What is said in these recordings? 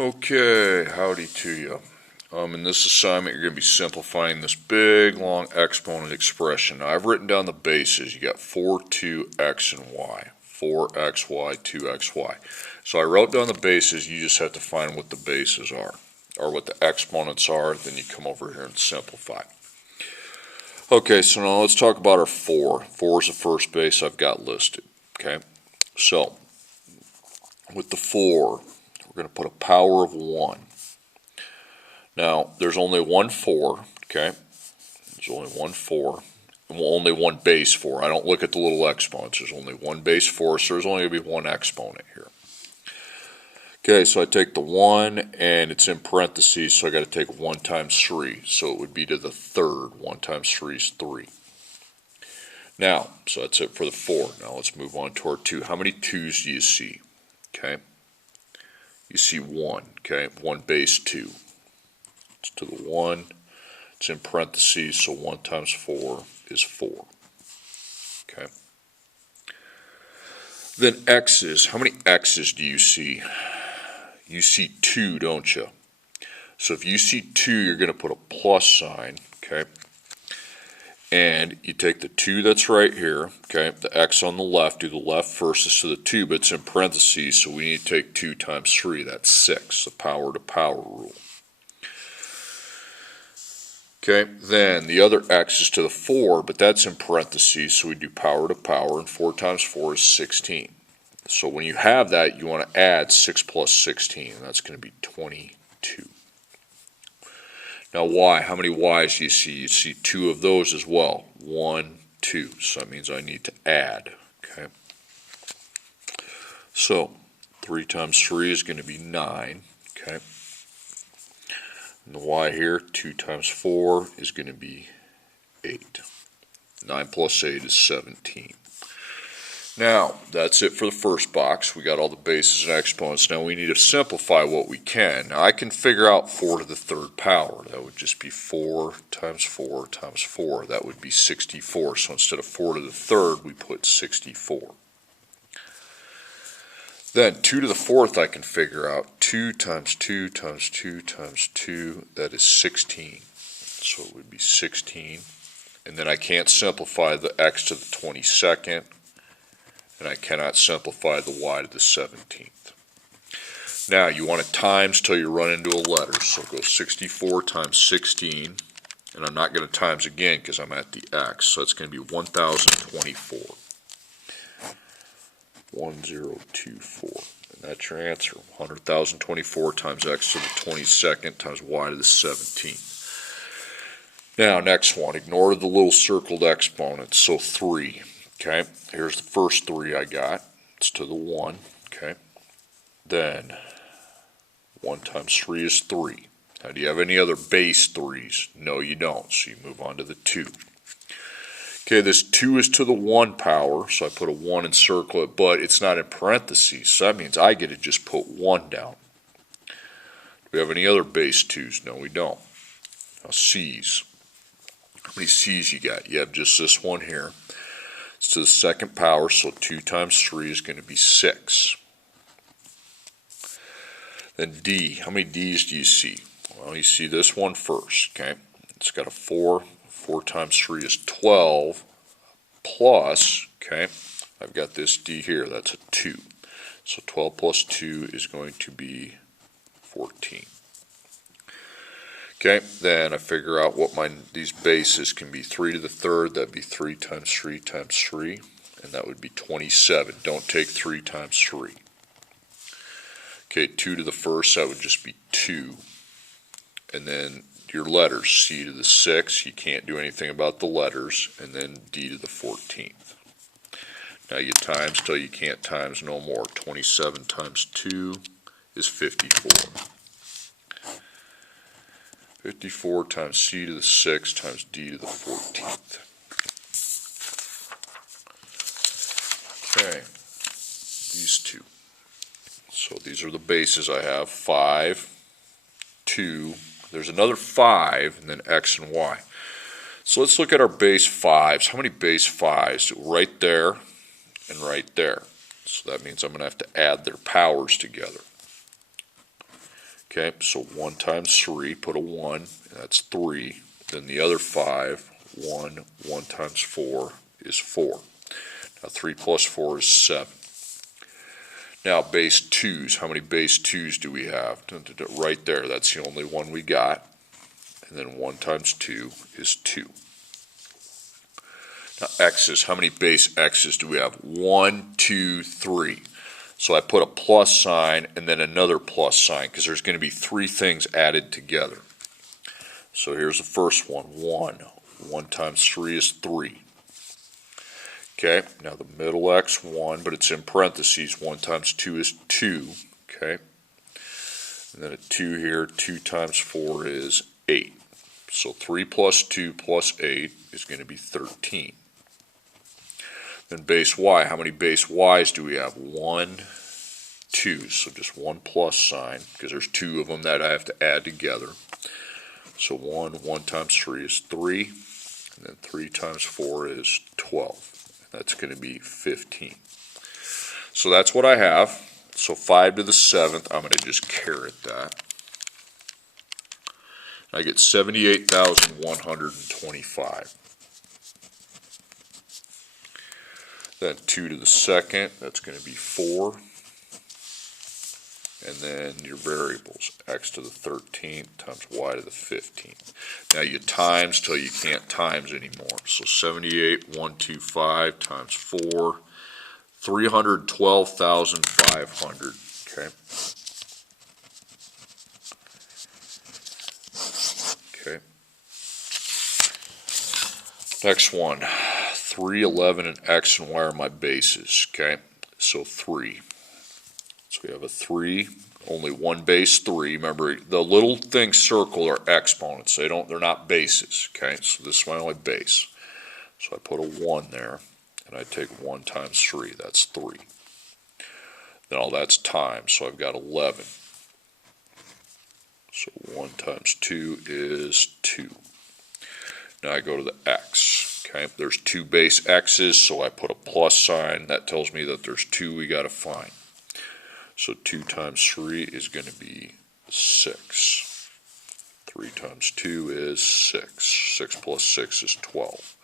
Okay, howdy to you. In this assignment, you're going to be simplifying this big, long exponent expression. Now, I've written down the bases. You got 4, 2, x, and y. 4xy, 2xy. So I wrote down the bases. You just have to find what the bases are, or what the exponents are. Then you come over here and simplify. Okay, so now let's talk about our 4. 4 is the first base I've got listed. Okay, so with the 4, we're going to put a power of 1. Now, there's only one 4, okay? There's only one 4, and only one base 4. I don't look at the little exponents. There's only one base 4, so there's only going to be one exponent here. Okay, so I take the 1, and it's in parentheses, so I got to take 1 times 3. So it would be to the third. 1 times 3 is 3. Now, so that's it for the 4. Now let's move on to our 2. How many 2's do you see? Okay, you see 1, okay? 1 base 2. It's to the 1, it's in parentheses, so 1 times 4 is 4. Okay. Then x's, how many x's do you see? You see 2, don't you? So if you see 2, you're going to put a plus sign, okay? And you take the 2 that's right here, okay? The x on the left, do the left first is to the 2, but it's in parentheses, so we need to take 2 times 3, that's 6, the power to power rule. Okay, then the other x is to the 4, but that's in parentheses, so we do power to power, and 4 times 4 is 16. So when you have that, you want to add 6 plus 16, and that's going to be 22. Now y, how many y's do you see? You see 2 of those as well. 1, 2, so that means I need to add. Okay. So 3 times 3 is going to be 9. Okay. And the y here, 2 times 4 is going to be 8. 9 plus 8 is 17. Now, that's it for the first box. We got all the bases and exponents. Now we need to simplify what we can. Now I can figure out 4 to the third power. That would just be 4 times 4 times 4. That would be 64. So instead of 4 to the third, we put 64. Then 2 to the fourth I can figure out. 2 times 2 times 2 times 2, that is 16. So it would be 16. And then I can't simplify the x to the 22nd. And I cannot simplify the y to the 17th. Now you want to times till you run into a letter. So go 64 times 16. And I'm not going to times again because I'm at the x. So it's going to be 1024. 1024, and that's your answer. 100,024 times x to the 22nd times y to the 17th. Now, next one, ignore the little circled exponents, so 3, okay? Here's the first 3 I got. It's to the 1, okay? Then 1 times 3 is 3. Now, do you have any other base 3's? No, you don't, so you move on to the 2. Okay, this 2 is to the 1 power, so I put a 1 and circle it, but it's not in parentheses, so that means I get to just put 1 down. Do we have any other base 2's? No, we don't. Now, c's. How many c's you got? You have just this one here. It's to the second power, so 2 times 3 is going to be 6. Then d. How many d's do you see? Well, you see this one first, okay? It's got a 4. 4 times 3 is 12, plus, okay, I've got this d here, that's a 2. So 12 plus 2 is going to be 14. Okay, then I figure out what these bases can be. 3 to the third, that'd be 3 times 3 times 3, and that would be 27. Don't take 3 times 3. Okay, 2 to the first, that would just be 2. And then your letters, c to the 6, you can't do anything about the letters, and then d to the 14th. Now you times till you can't times no more. 27 times 2 is 54. 54 times c to the 6 times d to the 14th. Okay, these two. So these are the bases I have. 5, 2, there's another 5, and then x and y. So let's look at our base 5s. How many base 5s? Right there and right there. So that means I'm going to have to add their powers together. Okay, so 1 times 3, put a 1, that's 3. Then the other 5, 1 times 4 is 4. Now 3 plus 4 is 7. Now base 2's, how many base 2's do we have? Right there, that's the only one we got. And then 1 times 2 is 2. Now x's, how many base x's do we have? 1, 2, 3. So I put a plus sign and then another plus sign because there's going to be 3 things added together. So here's the first one, 1. 1 times 3 is 3. Okay, now the middle x, 1, but it's in parentheses. 1 times 2 is 2. Okay, and then a 2 here, 2 times 4 is 8. So 3 plus 2 plus 8 is going to be 13. Then base y, how many base y's do we have? 1, 2, so just 1 plus sign, because there's 2 of them that I have to add together. So 1 times 3 is 3, and then 3 times 4 is 12. That's going to be 15. So that's what I have. So 5 to the 7th, I'm going to just caret that. I get 78,125. Then 2 to the 2nd, that's going to be 4. And then your variables, x to the 13th times y to the 15th. Now you times till you can't times anymore. So 78,125 times 4, 312,500. Okay. Okay. Next one, 3, 11, and x and y are my bases. Okay. So 3. So we have a 3, only one base 3. Remember, the little things circled are exponents. They're not bases. Okay, so this is my only base. So I put a 1 there, and I take 1 times 3. That's 3. Then all that's times, so I've got 11. So 1 times 2 is 2. Now I go to the x. Okay, there's 2 base x's, so I put a plus sign. That tells me that there's 2 we got to find. So 2 times 3 is going to be 6. 3 times 2 is 6. 6 plus 6 is 12.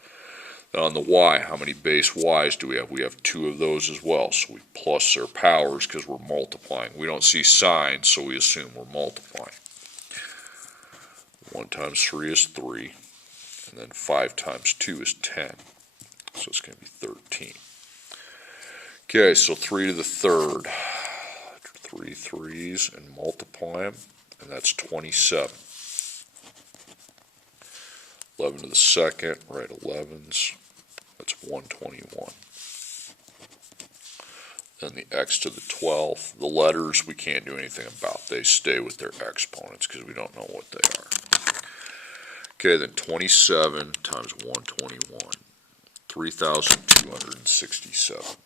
Now on the y, how many base y's do we have? We have 2 of those as well. So we plus their powers because we're multiplying. We don't see signs, so we assume we're multiplying. 1 times 3 is 3. And then 5 times 2 is 10. So it's going to be 13. Okay, so 3 to the 3rd. 3 3's and multiply them, and that's 27. 11 to the 2nd, write 11's, that's 121. Then the x to the 12th, the letters we can't do anything about. They stay with their exponents because we don't know what they are. Okay, then 27 times 121, 3,267.